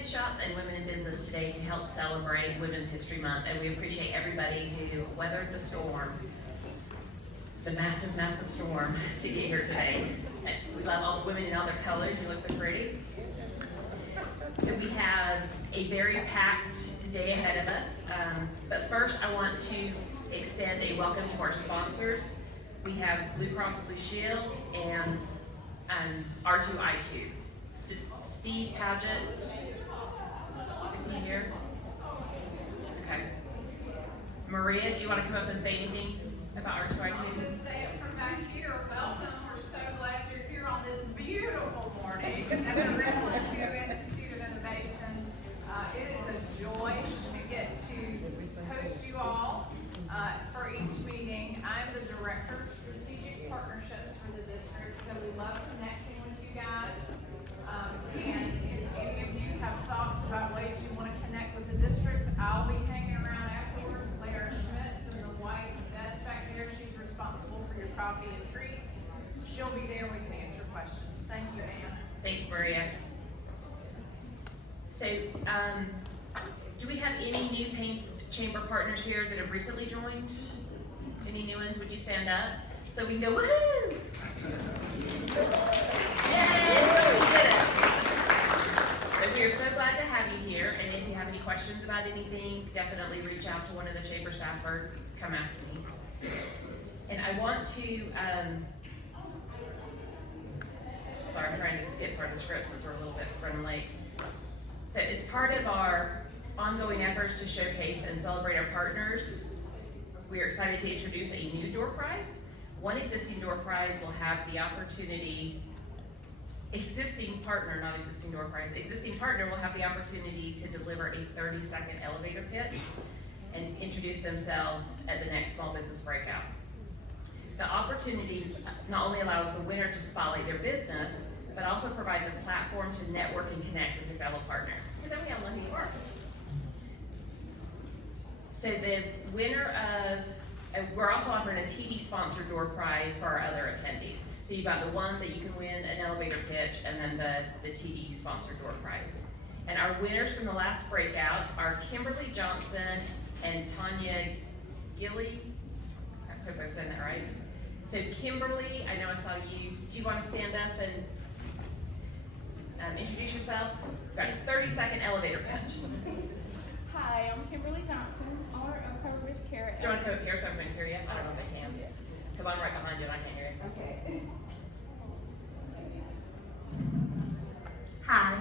headshots and women in business today to help celebrate Women's History Month, and we appreciate everybody who weathered the storm, the massive, massive storm, to get here today. And we love all the women in all their colors. You look so pretty. So we have a very packed day ahead of us, but first I want to extend a welcome to our sponsors. We have Blue Cross Blue Shield and R2I2. Steve Paget, is he here? Okay. Maria, do you want to come up and say anything about R2I2? I'll just say it from back here. Welcome. We're so glad you're here on this beautiful morning at the Richland 2 Institute of Innovation. It is a joy to get to host you all for each meeting. I'm the Director of Strategic Partnerships for the district, so we love connecting with you guys. And if any of you have thoughts about ways you want to connect with the district, I'll be hanging around afterwards. Lara Schmitz in the white vest back there, she's responsible for your coffee and treats. She'll be there, we can answer questions. Thank you, Anne. Thanks, Maria. So, do we have any new chamber partners here that have recently joined? Any new ones? Would you stand up? So we can go, woohoo! Yay! Someone did it! So we are so glad to have you here, and if you have any questions about anything, definitely reach out to one of the chamber staff or come ask me. And I want to, sorry, I'm trying to skip part of the script since we're a little bit running late. So as part of our ongoing efforts to showcase and celebrate our partners, we are excited to introduce a new door prize. One existing door prize will have the opportunity, existing partner will have the opportunity to deliver a 30-second elevator pitch and introduce themselves at the next small business breakout. The opportunity not only allows the winner to spotlight their business, but also provides a platform to network and connect with your fellow partners. Because then we all know who you are. So the winner of, we're also offering a TV-sponsored door prize for our other attendees. So you've got the one that you can win an elevator pitch, and then the TV-sponsored door prize. And our winners from the last breakout are Kimberley Johnson and Tanya Gilly. I hope I'm saying that right. So Kimberly, I know I saw you. Do you want to stand up and introduce yourself? We've got a 30-second elevator pitch. Hi, I'm Kimberley Johnson, owner of Cover with Care. Do you want to come up here so everyone can hear you? I don't know if they can. Because I'm right behind you and I can't hear you. Okay. Hi,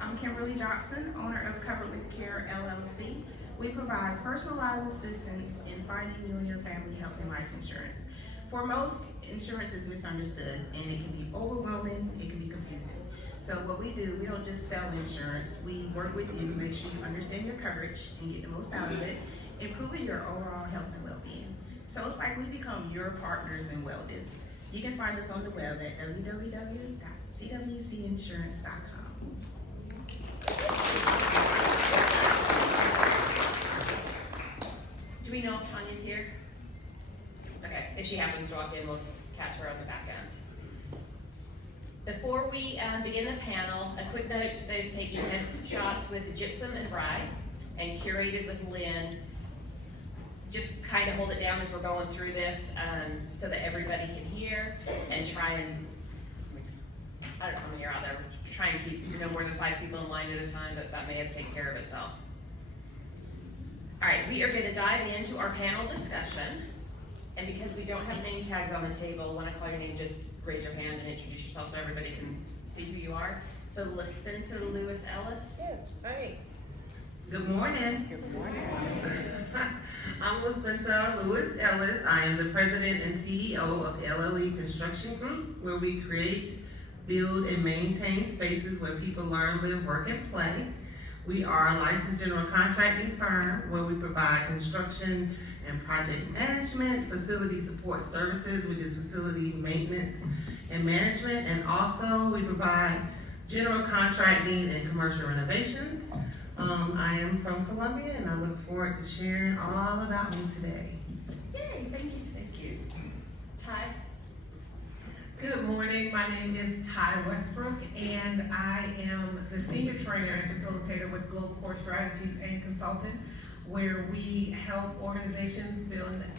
I'm Kimberley Johnson, owner of Cover with Care LLC. We provide personalized assistance in finding you and your family health and life insurance. For most, insurance is misunderstood and it can be overwhelming, it can be confusing. So what we do, we don't just sell insurance, we work with you, make sure you understand your coverage and get the most out of it, improving your overall health and well-being. So it's like we become your partners in wellness. You can find us on the web at www.cwcinsurance.com. Do we know if Tanya's here? Okay, if she happens to walk in, we'll catch her on the back end. Before we begin the panel, a quick note to those taking headshots with Gypsum and Rye and Curated with Lynn. Just kind of hold it down as we're going through this so that everybody can hear and try and, I don't know how many are out there, try and keep no more than 5 people in line at a time, but that may have taken care of itself. All right, we are going to dive into our panel discussion. And because we don't have name tags on the table, when I call your name, just raise your hand and introduce yourself so everybody can see who you are. So Lasenta Lewis-Ellis. Yes, hi. Good morning. Good morning. I'm Lasenta Lewis-Ellis. I am the president and CEO of LLE Construction Group, where we create, build, and maintain spaces where people learn, live, work, and play. We are a licensed general contracting firm where we provide construction and project management, facility support services, which is facility maintenance and management, and also we provide general contracting and commercial renovations. I am from Columbia, and I look forward to sharing all about me today. Yay, thank you. Thank you. Ty? Good morning. my name is Ty Westbrook, and I am the senior trainer and facilitator with Global Core Strategies and Consultant, where we help organizations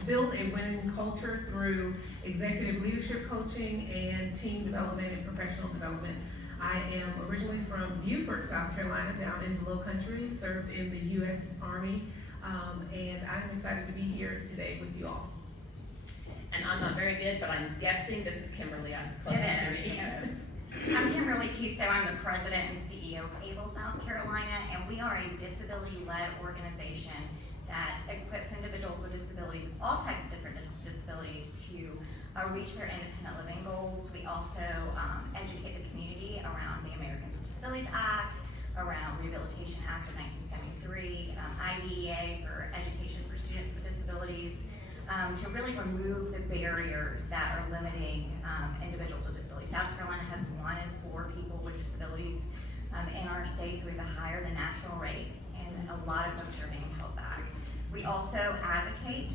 build a winning culture through executive leadership coaching and team development and professional development. I am originally from Beaufort, South Carolina, down in the Low Country, served in the U.S. Army, and I'm excited to be here today with you all. And I'm not very good, but I'm guessing this is Kimberly. I'm closest to me. I'm Kimberley Tissot. I'm the president and CEO of Able South Carolina, and we are a disability-led organization that equips individuals with disabilities, all types of different disabilities, to reach their independent living goals. We also educate the community around the Americans with Disabilities Act, around Rehabilitation Act of 1973, IDEA for education for students with disabilities, to really remove the barriers that are limiting individuals with disabilities. South Carolina has 1 in 4 people with disabilities in our state, so we have a higher than national rates, and a lot of folks are being held back. We also advocate,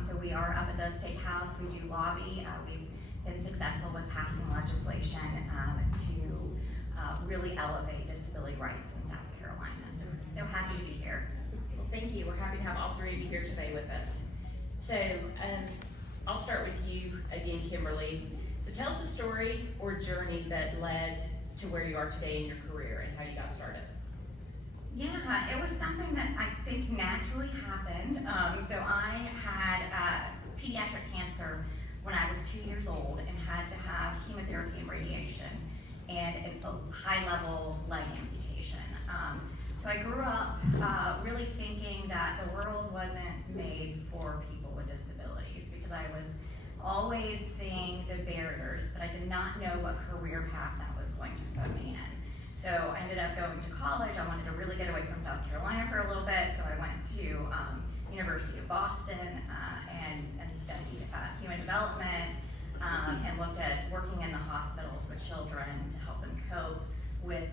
so we are up at the State House, we do lobby. We've been successful with passing legislation to really elevate disability rights in South Carolina. So happy to be here. Well, thank you. We're happy to have all 3 of you here today with us. So I'll start with you again, Kimberly. So tell us a story or journey that led to where you are today in your career and how you got started. Yeah, it was something that I think naturally happened. So I had pediatric cancer when I was 2 years old and had to have chemotherapy and radiation and a high-level leg amputation. So I grew up really thinking that the world wasn't made for people with disabilities, because I was always seeing the barriers, but I did not know what career path that was going to put me in. So I ended up going to college. I wanted to really get away from South Carolina for a little bit, so I went to University of Boston and studied human development and looked at working in the hospitals with children to help them cope with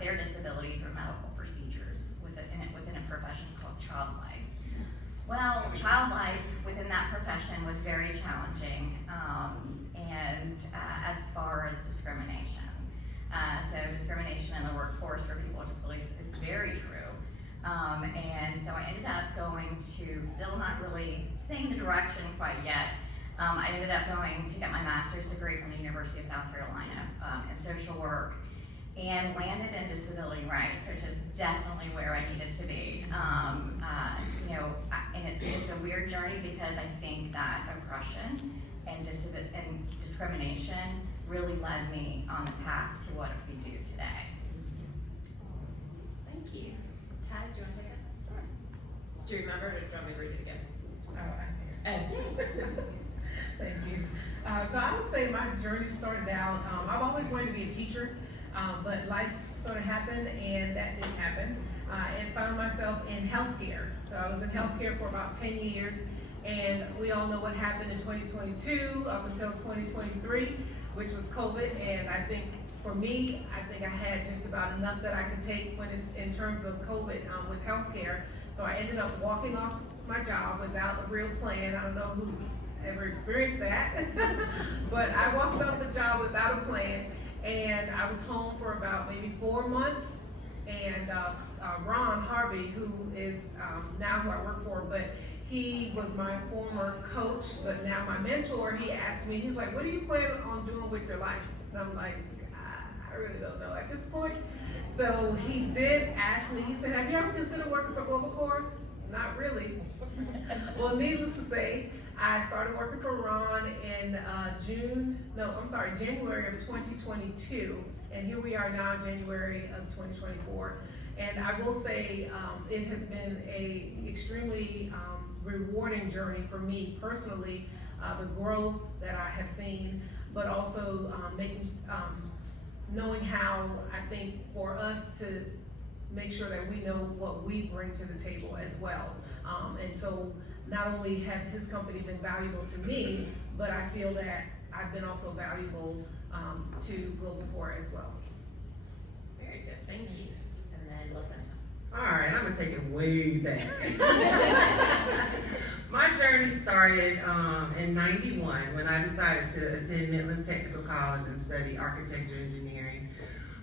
their disabilities or medical procedures within a profession called child life. Well, child life within that profession was very challenging, and as far as discrimination. So discrimination in the workforce for people with disabilities is very true. And so I ended up going to, still not really seeing the direction quite yet, I ended up going to get my master's degree from the University of South Carolina in social work, and landed in disability rights, which is definitely where I needed to be. And it's a weird journey, because I think that oppression and discrimination really led me on the path to what we do today. Thank you. Ty, do you want to take it? Sure. Do you remember, or do you want me to read it again? Thank you. So I would say my journey started out, I've always wanted to be a teacher, but life sort of happened, and that didn't happen. And found myself in healthcare. So I was in healthcare for about 10 years, and we all know what happened in 2022 up until 2023, which was COVID. And I think for me, I had just about enough that I could take in terms of COVID with healthcare. So I ended up walking off my job without a real plan. I don't know who's ever experienced that, but I walked off the job without a plan, and I was home for about maybe 4 months. And Ron Harvey, who is now who I work for, but he was my former coach, but now my mentor, he asked me, he's like, what do you plan on doing with your life? And I'm like, I really don't know at this point. So he did ask me, he said, have you ever considered working for Global Core? Not really. Well, needless to say, I started working for Ron in January of 2022. And here we are now, January of 2024. And I will say it has been a extremely rewarding journey for me personally, the growth that I have seen, but also knowing how I think for us to make sure that we know what we bring to the table as well. And so not only have his company been valuable to me, but I feel that I've been also valuable to Global Core as well. Very good, thank you. And then Lasenta. All right, I'm gonna take it way back. My journey started in '91 when I decided to attend Midlands Technical College and study architecture engineering.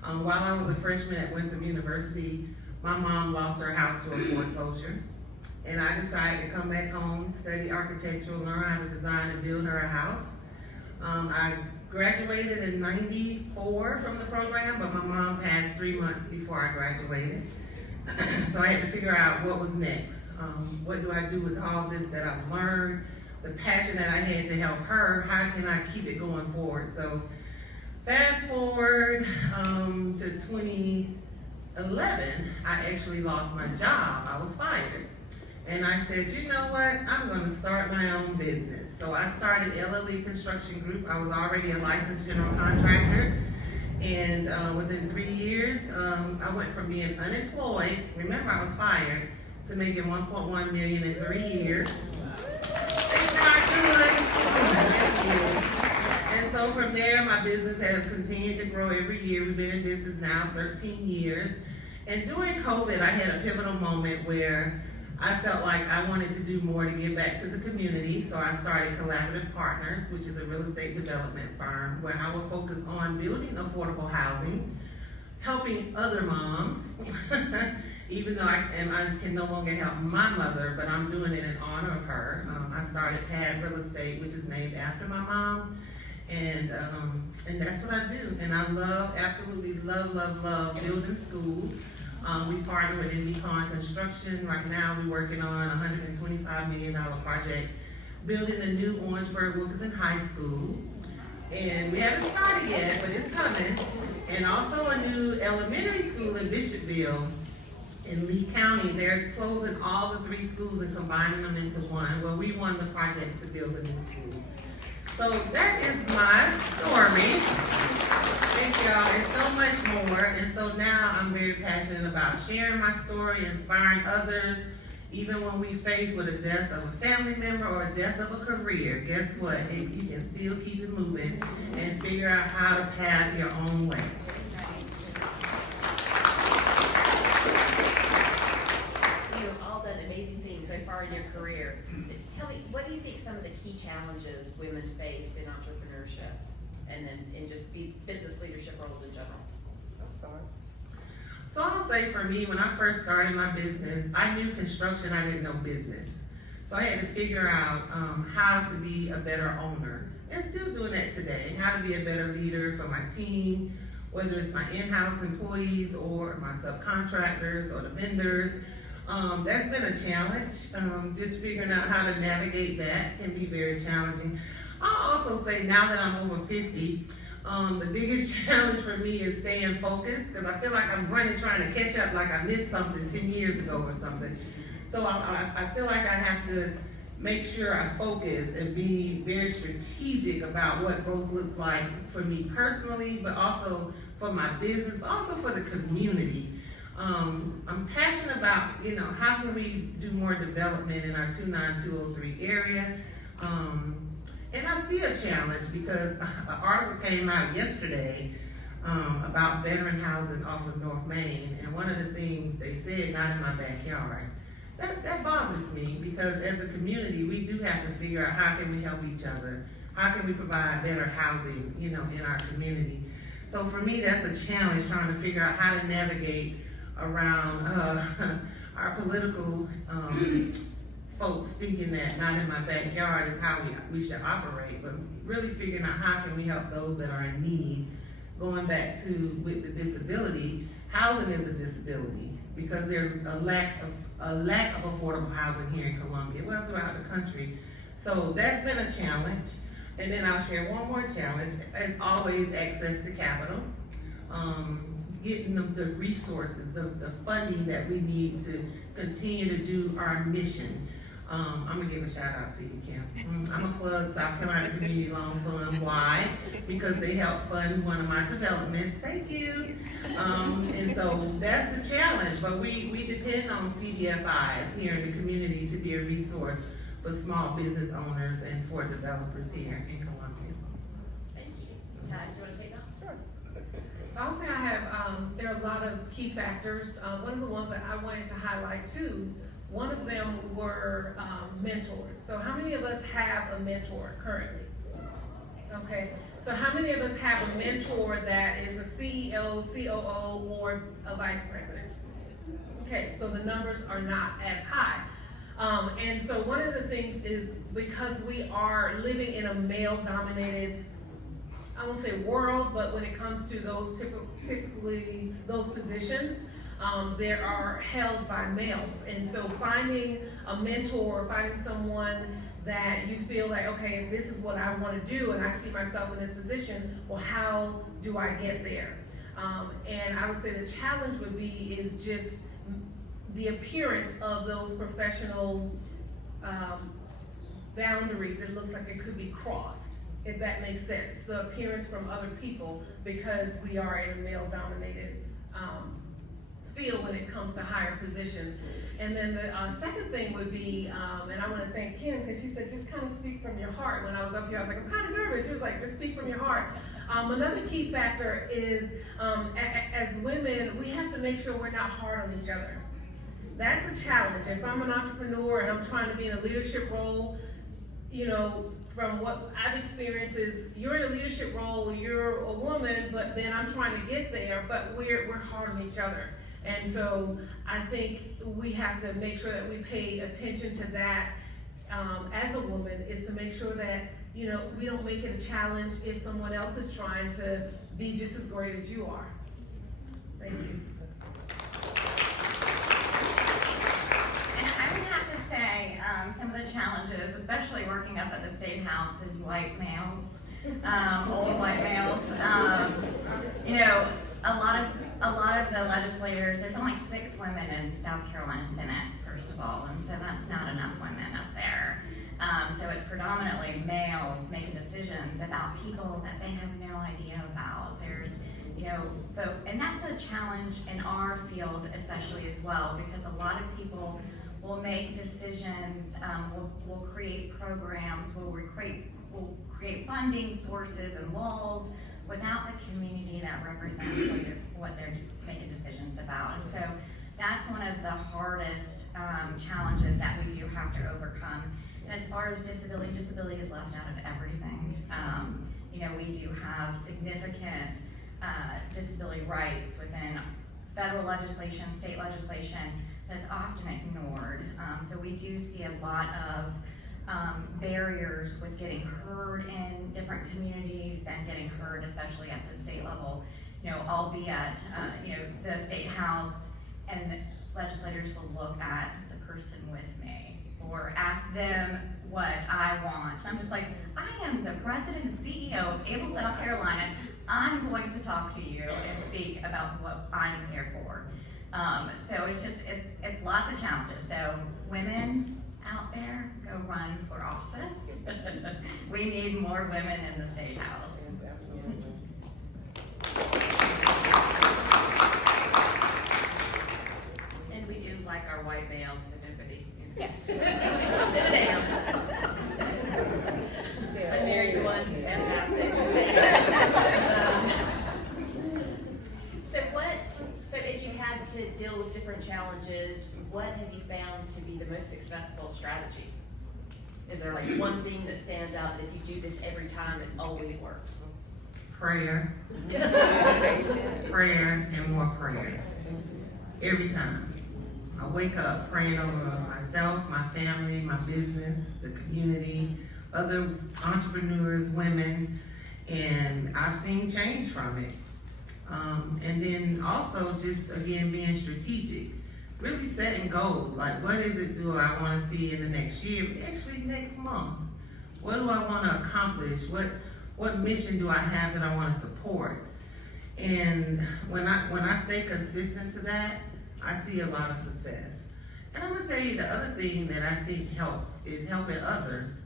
While I was a freshman at Winthrop University, my mom lost her house to a foreclosure. And I decided to come back home, study architecture, learn how to design and build her a house. I graduated in '94 from the program, but my mom passed 3 months before I graduated. So I had to figure out what was next. What do I do with all this that I've learned? The passion that I had to help her, how can I keep it going forward? So fast forward to 2011, I actually lost my job. I was fired. And I said, you know what, I'm gonna start my own business. So I started LLE Construction Group. I was already a licensed general contractor. And within 3 years, I went from being unemployed, remember I was fired, to making $1.1 million in 3 years. Ain't that good? And so from there, my business has continued to grow every year. We've been in business now 13 years. And during COVID, I had a pivotal moment where I felt like I wanted to do more to give back to the community, so I started Collaborative Partners, which is a real estate development firm where I will focus on building affordable housing, helping other moms, even though I can no longer help my mother, but I'm doing it in honor of her. I started Pad Real Estate, which is named after my mom, and that's what I do. And I absolutely love building schools. We partner with NBCon Construction. Right now, we're working on a $125 million project, building a new Orangeburg-Wilkinson High School. And we haven't started yet, but it's coming. And also a new elementary school in Bishopville in Lee County. They're closing all the 3 schools and combining them into one. Well, we won the project to build a new school. So that is my story. Thank y'all, and so much more. And so now I'm very passionate about sharing my story, inspiring others. Even when we face with a death of a family member or a death of a career, guess what? You can still keep it moving and figure out how to path your own way. You've all done amazing things so far in your career. Tell me, what do you think some of the key challenges women face in entrepreneurship and then in just business leadership roles in general? Let's start. So I'll say for me, when I first started my business, I knew construction, I didn't know business. So I had to figure out how to be a better owner, and still doing that today, how to be a better leader for my team, whether it's my in-house employees or my subcontractors or the vendors. That's been a challenge. Just figuring out how to navigate that can be very challenging. I'll also say now that I'm over 50, the biggest challenge for me is staying focused, because I feel like I'm running trying to catch up, like I missed something 10 years ago or something. So I feel like I have to make sure I focus and be very strategic about what growth looks like for me personally, but also for my business, but also for the community. I'm passionate about, how can we do more development in our 29203 area? And I see a challenge because an article came out yesterday about veteran housing off of North Main, and one of the things they said, not in my backyard, that bothers me, because as a community, we do have to figure out how can we help each other, how can we provide better housing, in our community. So for me, that's a challenge, trying to figure out how to navigate around our political folks thinking that not in my backyard is how we should operate, but really figuring out how can we help those that are in need. Going back to with the disability, housing is a disability because there's a lack of affordable housing here in Columbia, well, throughout the country. So that's been a challenge. And then I'll share one more challenge. As always, access to capital. Getting the resources, the funding that we need to continue to do our mission. I'm gonna give a shout out to you, Kim. I'm gonna plug South Carolina Community Loan Fund. Why? Because they help fund one of my developments. Thank you. And so that's the challenge, but we depend on CDFIs here in the community to be a resource for small business owners and for developers here in Columbia. Thank you. Ty, do you want to take that? Sure. I'll say I have, there are a lot of key factors. One of the ones that I wanted to highlight too One of them were mentors. So how many of us have a mentor currently? Okay, so how many of us have a mentor that is a CEO, COO, or a vice president? Okay, so the numbers are not as high. And so one of the things is because we are living in a male-dominated, I won't say world, but when it comes to those typically those positions, they are held by males. And so finding a mentor, finding someone that you feel like, okay, this is what I want to do and I see myself in this position, well, how do I get there? And I would say the challenge would be is just the appearance of those professional boundaries. It looks like it could be crossed, if that makes sense. The appearance from other people, because we are in a male-dominated field when it comes to higher position. And then the second thing would be, and I want to thank Kim, because she said, just kind of speak from your heart. When I was up here, I was like, I'm kind of nervous. She was like, just speak from your heart. Another key factor is, as women, we have to make sure we're not hard on each other. That's a challenge. If I'm an entrepreneur and I'm trying to be in a leadership role, you know, from what I've experienced is you're in a leadership role, you're a woman, but then I'm trying to get there, but we're hard on each other. And so I think we have to make sure that we pay attention to that as a woman, is to make sure that, you know, we don't make it a challenge if someone else is trying to be just as great as you are. Thank you. And I would have to say, some of the challenges, especially working up at the State House, is white males, old white males. You know, a lot of the legislators, there's only 6 women in South Carolina Senate, first of all, and so that's not enough women up there. So it's predominantly males making decisions about people that they have no idea about. There's, you know, and that's a challenge in our field especially as well, because a lot of people will make decisions, will create programs, will create funding sources and laws without the community that represents what they're making decisions about. And so that's one of the hardest challenges that we do have to overcome. And as far as disability is left out of everything. You know, we do have significant disability rights within federal legislation, state legislation, that's often ignored. So we do see a lot of barriers with getting heard in different communities and getting heard especially at the state level. You know, albeit, you know, the State House and legislators will look at the person with me or ask them what I want. I'm just like, I am the president and CEO of Able South Carolina. I'm going to talk to you and speak about what I'm here for. So it's just, it's lots of challenges. So women out there, go run for office. We need more women in the State House. And we do like our white males, so nobody. Yeah. Sit down. I'm married to one, he's fantastic. So as you had to deal with different challenges, what have you found to be the most successful strategy? Is there like one thing that stands out that if you do this every time, it always works? Prayer. Prayer and more prayer. Every time. I wake up praying over myself, my family, my business, the community, other entrepreneurs, women, and I've seen change from it. And then also just, again, being strategic. Really setting goals, like what is it do I want to see in the next year, actually next month? What do I want to accomplish? What mission do I have that I want to support? And when I stay consistent to that, I see a lot of success. And I'm gonna tell you the other thing that I think helps is helping others.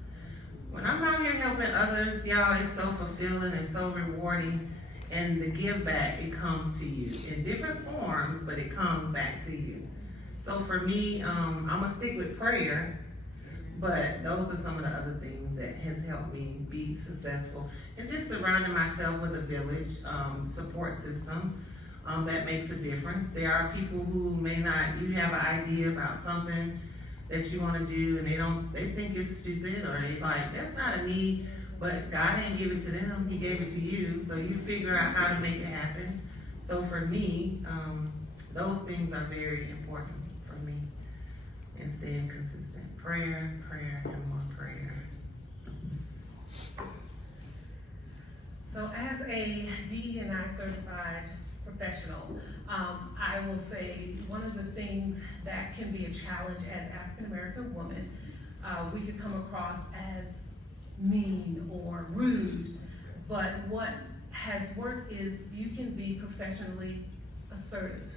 When I'm out here helping others, y'all, it's so fulfilling, it's so rewarding, and the give back, it comes to you in different forms, but it comes back to you. So for me, I'm gonna stick with prayer, but those are some of the other things that has helped me be successful. And just surrounding myself with a village support system that makes a difference. There are people who may not, you have an idea about something that you wanna do, and they think it's stupid, or they like, that's not a need, but God didn't give it to them, He gave it to you, so you figure out how to make it happen. So for me, those things are very important for me, and staying consistent. Prayer, prayer, and more prayer. So as a DE&I certified professional, I will say one of the things that can be a challenge as African-American women, we could come across as mean or rude, but what has worked is you can be professionally assertive.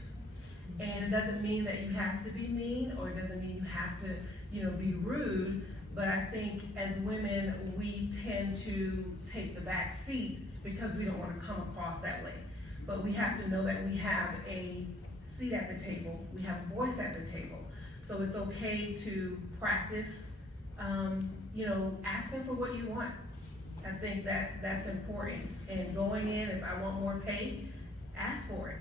And it doesn't mean that you have to be mean, or it doesn't mean you have to, be rude, but I think as women, we tend to take the back seat because we don't want to come across that way. But we have to know that we have a seat at the table, we have a voice at the table. So it's okay to practice, asking for what you want. I think that's important. And going in, if I want more pay, ask for it.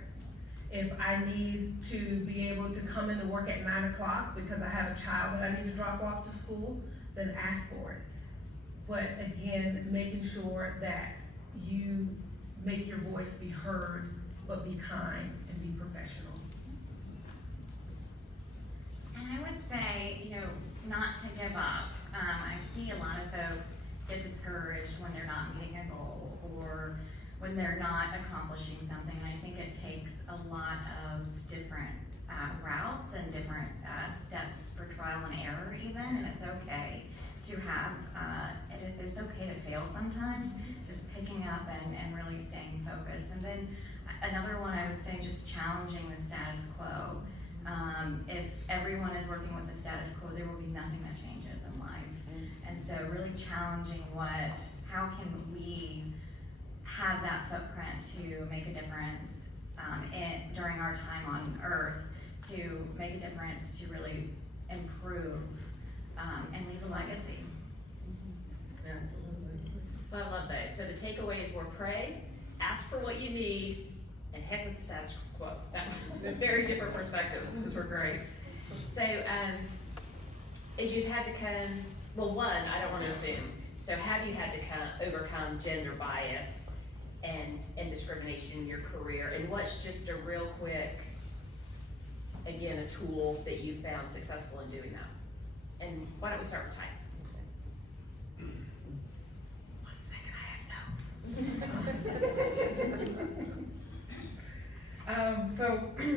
If I need to be able to come into work at 9 o'clock because I have a child that I need to drop off to school, then ask for it. But again, making sure that you make your voice be heard, but be kind and be professional. And I would say, not to give up. I see a lot of folks get discouraged when they're not meeting a goal or when they're not accomplishing something. And I think it takes a lot of different routes and different steps for trial and error even, and it's okay to have, it's okay to fail sometimes, just picking up and really staying focused. And then another one, I would say, just challenging the status quo. If everyone is working with the status quo, there will be nothing that changes in life. And so really challenging how can we have that footprint to make a difference during our time on Earth, to make a difference, to really improve and leave a legacy. Absolutely. So I love those. So the takeaways were pray, ask for what you need, and heck with the status quo. They're very different perspectives. Those were great. So as you've had to I don't want to assume. So have you had to overcome gender bias and discrimination in your career? And what's just a real quick, again, a tool that you found successful in doing that? And why don't we start with Ty? 1 second, I have notes. So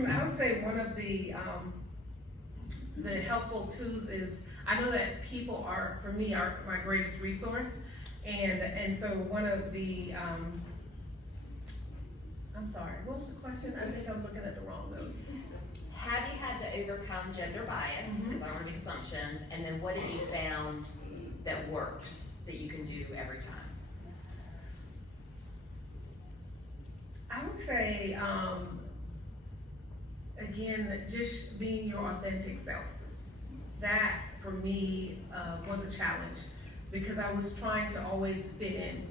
I would say one of the helpful tools is, I know that people are my greatest resource, and so one of the I'm sorry, what was the question? I think I'm looking at the wrong notes. Have you had to overcome gender bias? Because I don't want to make assumptions. And then what have you found that works, that you can do every time? I would say, again, just being your authentic self. That, for me, was a challenge because I was trying to always fit in.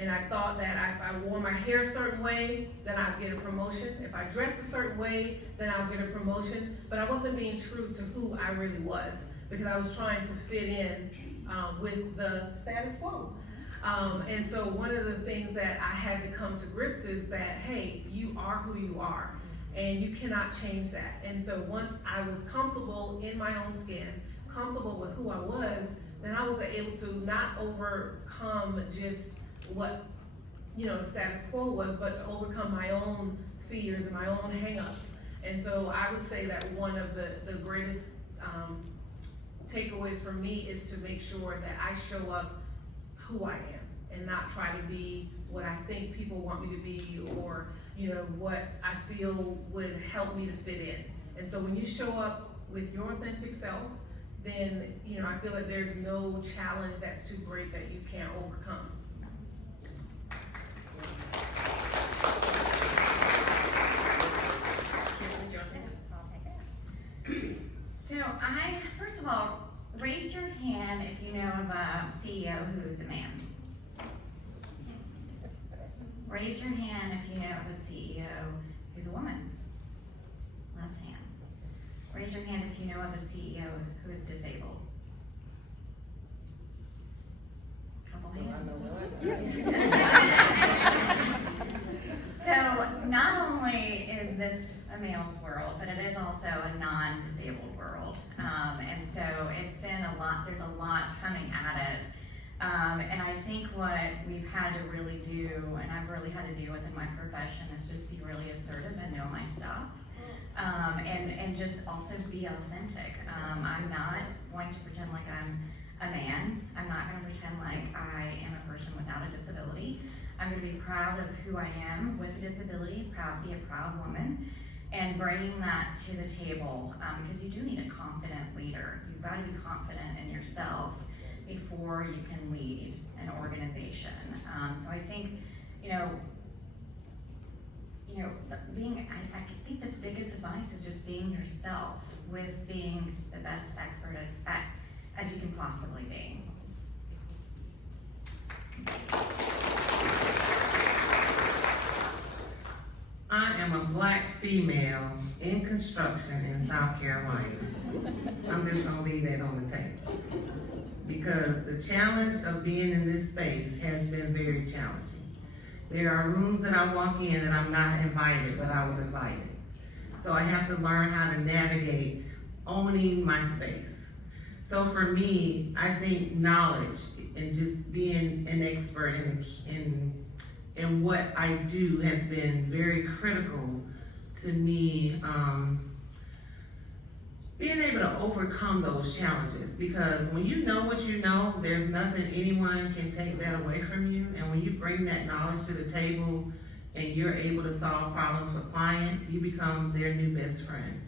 And I thought that if I wore my hair a certain way, then I'd get a promotion. If I dressed a certain way, then I'll get a promotion. But I wasn't being true to who I really was because I was trying to fit in with the status quo. And so one of the things that I had to come to grips is that, hey, you are who you are, and you cannot change that. And so once I was comfortable in my own skin, comfortable with who I was, then I was able to not overcome just what the status quo was, but to overcome my own fears and my own hang-ups. And so I would say that one of the greatest takeaways for me is to make sure that I show up who I am and not try to be what I think people want me to be, or what I feel would help me to fit in. And so when you show up with your authentic self, then I feel like there's no challenge that's too great that you can't overcome. So first of all, raise your hand if you know of a CEO who's a man. Raise your hand if you know of a CEO who's a woman. Less hands. Raise raise your hand if you know of a CEO who is disabled. Couple hands. So not only is this a male's world, but it is also a non-disabled world. And so it's been a lot, there's a lot coming at it. And I think what we've had to really do, and I've really had to deal with in my profession, is just be really assertive and know my stuff. And just also be authentic. I'm not going to pretend like I'm a man. I'm not going to pretend like I am a person without a disability. I'm going to be proud of who I am with a disability, be a proud woman, and bringing that to the table, because you do need a confident leader. You've got to be confident in yourself before you can lead an organization. So I think, I think the biggest advice is just being yourself with being the best expert as you can possibly be. I am a black female in construction in South Carolina. I'm just gonna leave that on the table. Because the challenge of being in this space has been very challenging. There are rooms that I walk in that I'm not invited, but I was invited. So I have to learn how to navigate owning my space. So for me, I think knowledge and just being an expert in what I do has been very critical to me being able to overcome those challenges. Because when you know what you know, there's nothing anyone can take that away from you. And when you bring that knowledge to the table and you're able to solve problems for clients, you become their new best friend.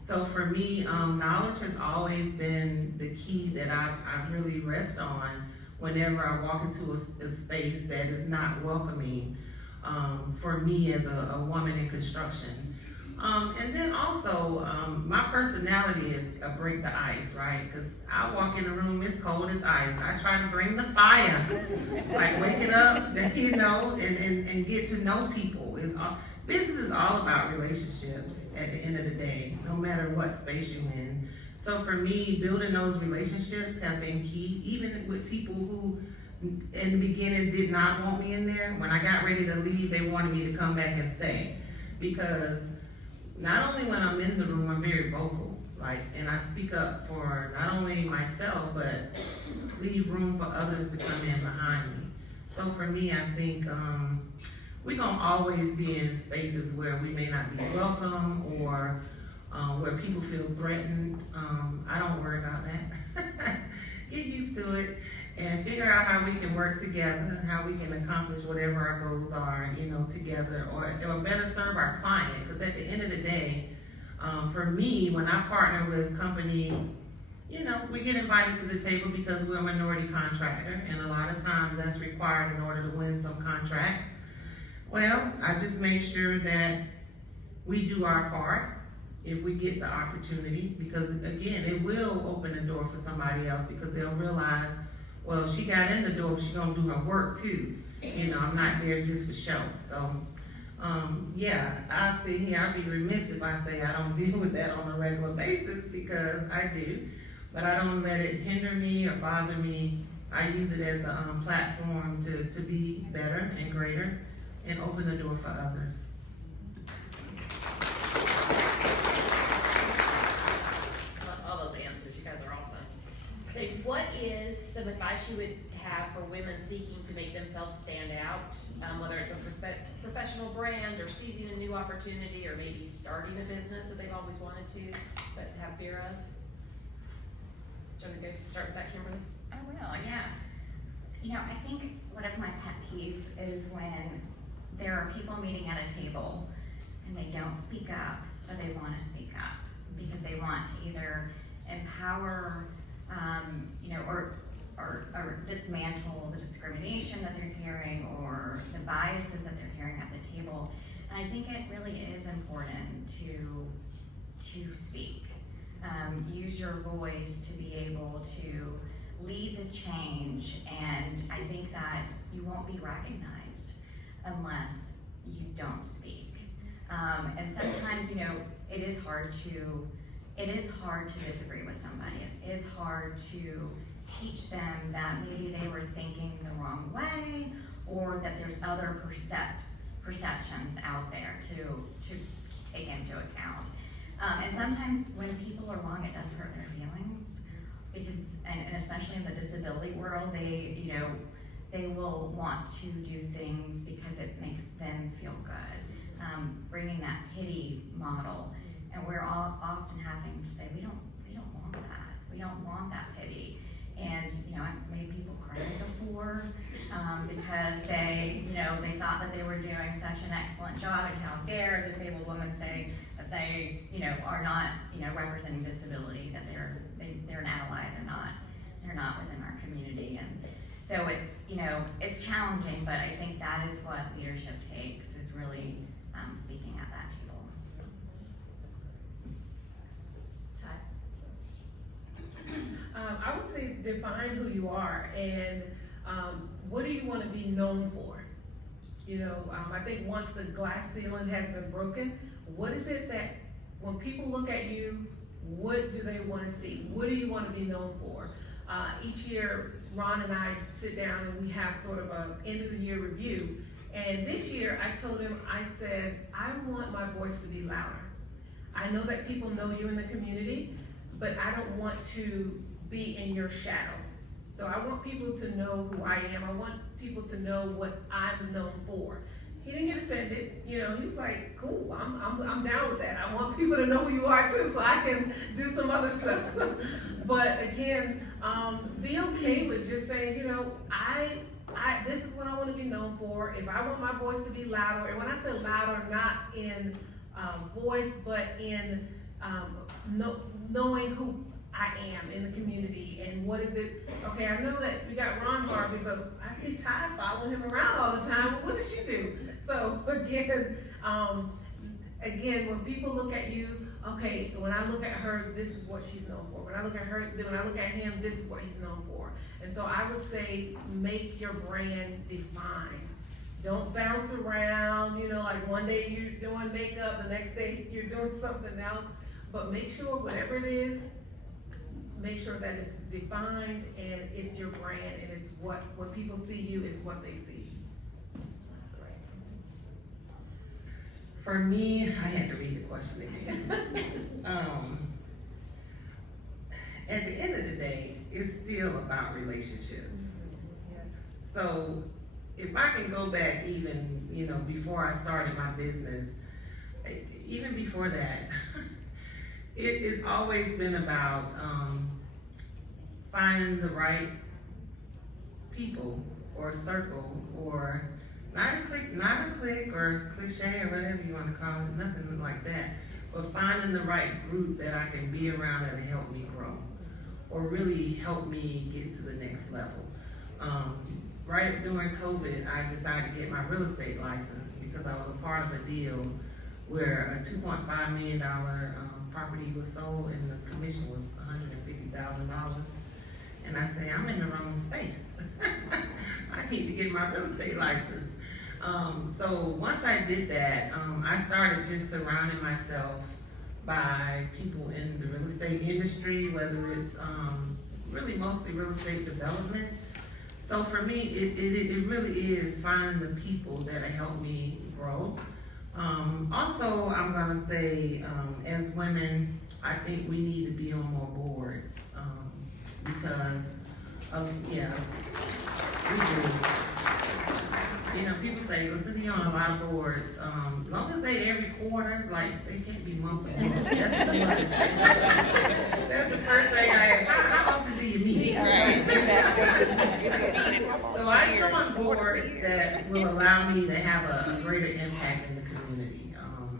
So for me, knowledge has always been the key that I've really rest on whenever I walk into a space that is not welcoming for me as a woman in construction. And then also, my personality is break the ice, right? Because I walk in a room, it's cold as ice. I try to bring the fire, like wake it up, and get to know people. Business is all about relationships at the end of the day, no matter what space you're in. So for me, building those relationships have been key, even with people who in the beginning did not want me in there. When I got ready to leave, they wanted me to come back and stay. Because not only when I'm in the room, I'm very vocal, and I speak up for not only myself, but leave room for others to come in behind me. So for me, I think we're gonna always be in spaces where we may not be welcome or where people feel threatened. I don't worry about that. Get used to it and figure out how we can work together, how we can accomplish whatever our goals are, together, or better serve our client. Because at the end of the day, for me, when I partner with companies, we get invited to the table because we're a minority contractor, and a lot of times that's required in order to win some contracts. Well, I just make sure that we do our part if we get the opportunity, because again, it will open the door for somebody else, because they'll realize, well, she got in the door, but she's gonna do her work too. I'm not there just for show. So, I'll sit here, I'd be remiss if I say I don't deal with that on a regular basis, because I do. But I don't let it hinder me or bother me. I use it as a platform to be better and greater and open the door for others. All those answers, you guys are awesome. So what is some advice you would have for women seeking to make themselves stand out, whether it's a professional brand or seizing a new opportunity or maybe starting a business that they've always wanted to but have fear of? Do you want to go start with that, Kimberly? I will, yeah. I think one of my pet peeves is when there are people meeting at a table and they don't speak up, but they want to speak up because they want to either empower, or dismantle the discrimination that they're hearing or the biases that they're hearing at the table. And I think it really is important to speak. Use your voice to be able to lead the change, and I think that you won't be recognized unless you don't speak. And sometimes, it is hard to it is hard to disagree with somebody. It is hard to teach them that maybe they were thinking the wrong way, or that there's other perceptions out there to take into account. And sometimes when people are wrong, it does hurt their feelings, because, and especially in the disability world, they will want to do things because it makes them feel good. Bringing that pity model, and we're all often having to say, we don't want that. We don't want that pity. And, I've made people cry before, because they thought that they were doing such an excellent job, and how dare a disabled woman say that they, are not, representing disability, that they're an ally, they're not within our community. And so it's challenging, but I think that is what leadership takes, is really speaking at that table. I would say define who you are, and what do you want to be known for? I think once the glass ceiling has been broken, what is it that when people look at you, what do they want to see? What do you want to be known for? Each year, Ron and I sit down and we have sort of a end of the year review. And this year, I told him, I said, I want my voice to be louder. I know that people know you in the community, but I don't want to be in your shadow. So I want people to know who I am. I want people to know what I'm known for. He didn't get offended. He was like, cool, I'm down with that. I want people to know who you are too, so I can do some other stuff. But again, be okay with just saying, this is what I want to be known for. If I want my voice to be louder, and when I say louder, not in voice, but in knowing who I am in the community, and what is it. Okay, I know that we got Ron Harvey, but I see Ty following him around all the time. What does she do? So again, when people look at you, okay, when I look at her, this is what she's known for. When I look at him, this is what he's known for. And so I would say, make your brand defined. Don't bounce around, like one day you're doing makeup, the next day you're doing something else. But make sure whatever it is, make sure that it's defined and it's your brand, and it's what, when people see you, is what they see. For me, I had to read the question again. At the end of the day, it's still about relationships. Yes. So if I can go back even, before I started my business, even before that, it has always been about finding the right people or circle, or not a clique or cliche or whatever you want to call it, nothing like that, but finding the right group that I can be around that will help me grow, or really help me get to the next level. Right during COVID, I decided to get my real estate license because I was a part of a deal where a $2.5 million property was sold and the commission was $150,000. And I say, I'm in the wrong space. I need to get my real estate license. So once I did that, I started just surrounding myself by people in the real estate industry, whether it's really mostly real estate development. So for me, it really is finding the people that help me grow. Also, I'm gonna say, as women, I think we need to be on more boards, because, yeah, we do. People say, listen to you on a lot of boards, as long as they every quarter, like, they can't be monthly. That's too much. That's the first thing I ask, how often do you meet? So I come on boards that will allow me to have a greater impact in the community.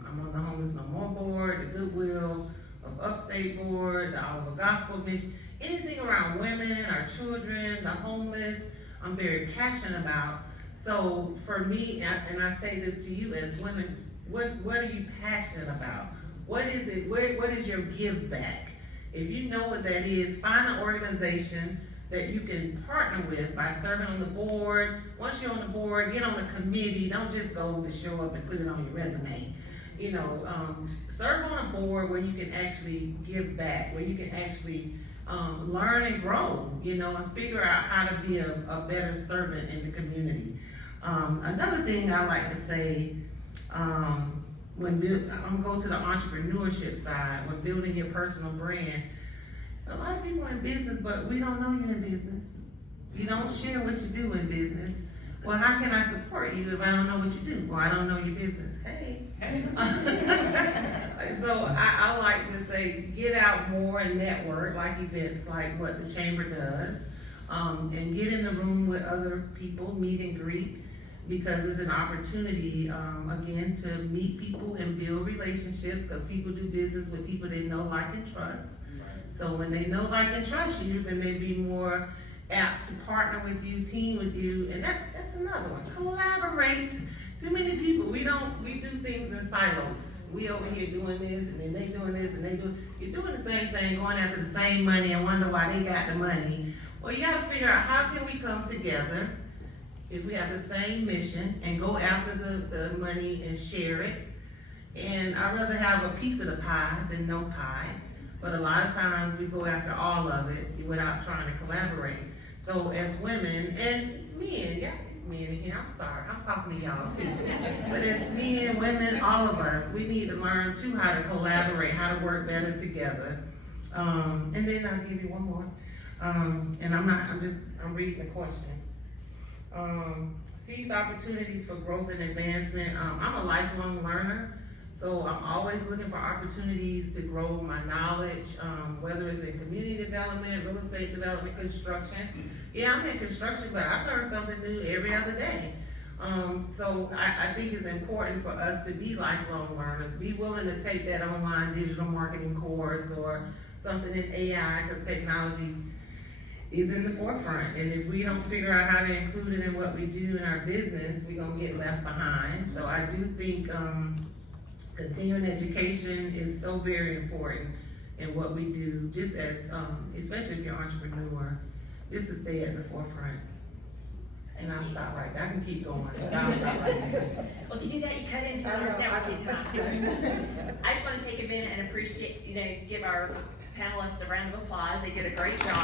I'm on the Homeless No More board, the Goodwill of Upstate board, the Oliver Gospel Mission, anything around women, our children, the homeless, I'm very passionate about. So for me, and I say this to you as women, what are you passionate about? What is it, what is your give back? If you know what that is, find an organization that you can partner with by serving on the board. Once you're on the board, get on a committee. Don't just go to show up and put it on your resume. serve on a board where you can actually give back, where you can actually learn and grow, and figure out how to be a better servant in the community. Another thing I like to say, I'm gonna go to the entrepreneurship side, when building your personal brand. A lot of people are in business, but we don't know you're in business. You don't share what you do in business. Well, how can I support you if I don't know what you do, or I don't know your business? Hey. So I like to say, get out more and network, like events like what the chamber does, and get in the room with other people, meet and greet, because it's an opportunity, again, to meet people and build relationships, because people do business with people they know, like, and trust. So when they know, like, and trust you, then they be more apt to partner with you, team with you, and that's another one. Collaborate. Too many people, we do things in silos. We over here doing this, and then they doing this, and you're doing the same thing, going after the same money, and wonder why they got the money. Well, you gotta figure out, how can we come together if we have the same mission and go after the money and share it? And I'd rather have a piece of the pie than no pie. But a lot of times we go after all of it without trying to collaborate. So as women, and men, yeah, it's men in here, I'm sorry, I'm talking to y'all too. But as men, women, all of us, we need to learn too how to collaborate, how to work better together. And then I'll give you one more. And I'm reading the question. Seize opportunities for growth and advancement. I'm a lifelong learner. So I'm always looking for opportunities to grow my knowledge, whether it's in community development, real estate development, construction. Yeah, I'm in construction, but I learn something new every other day. So I think it's important for us to be lifelong learners. Be willing to take that online digital marketing course or something in AI, because technology is in the forefront. And if we don't figure out how to include it in what we do in our business, we're gonna get left behind. So I do think continuing education is so very important in what we do, just as, especially if you're an entrepreneur, just to stay at the forefront. And I'll stop right there. I can keep going, but I'll stop right there. Well, if you do that, you cut into our networking time. So I just want to take a minute and appreciate, give our panelists a round of applause. They did a great job.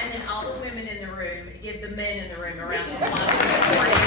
And then all the women in the room, give the men in the room a round of applause for supporting